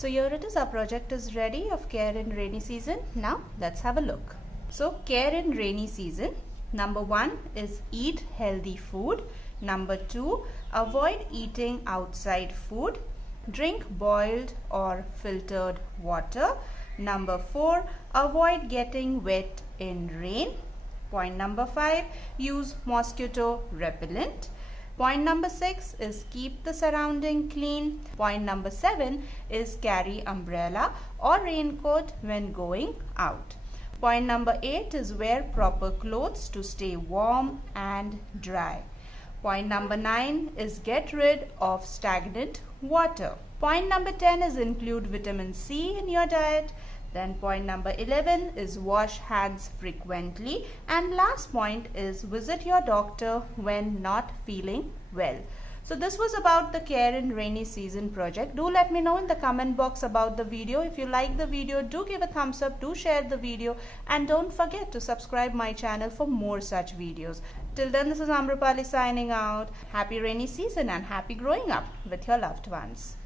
So here it is, our project is ready of care in rainy season. Now let's have a look. So care in rainy season, number 1 is eat healthy food. Number 2, avoid eating outside food. Drink boiled or filtered water. Number 4, avoid getting wet in rain. Point number 5, use mosquito repellent. Point number 6 is keep the surrounding clean. Point number 7 is carry umbrella or raincoat when going out. Point number 8 is wear proper clothes to stay warm and dry. Point number 9 is get rid of stagnant water. Point number 10 is include vitamin C in your diet. Then point number 11 is wash hands frequently. And last point is visit your doctor when not feeling well. So this was about the care in rainy season project. Do let me know in the comment box about the video. If you like the video, do give a thumbs up, do share the video, and don't forget to subscribe my channel for more such videos. Till then, this is Amrapali signing out. Happy rainy season and happy growing up with your loved ones.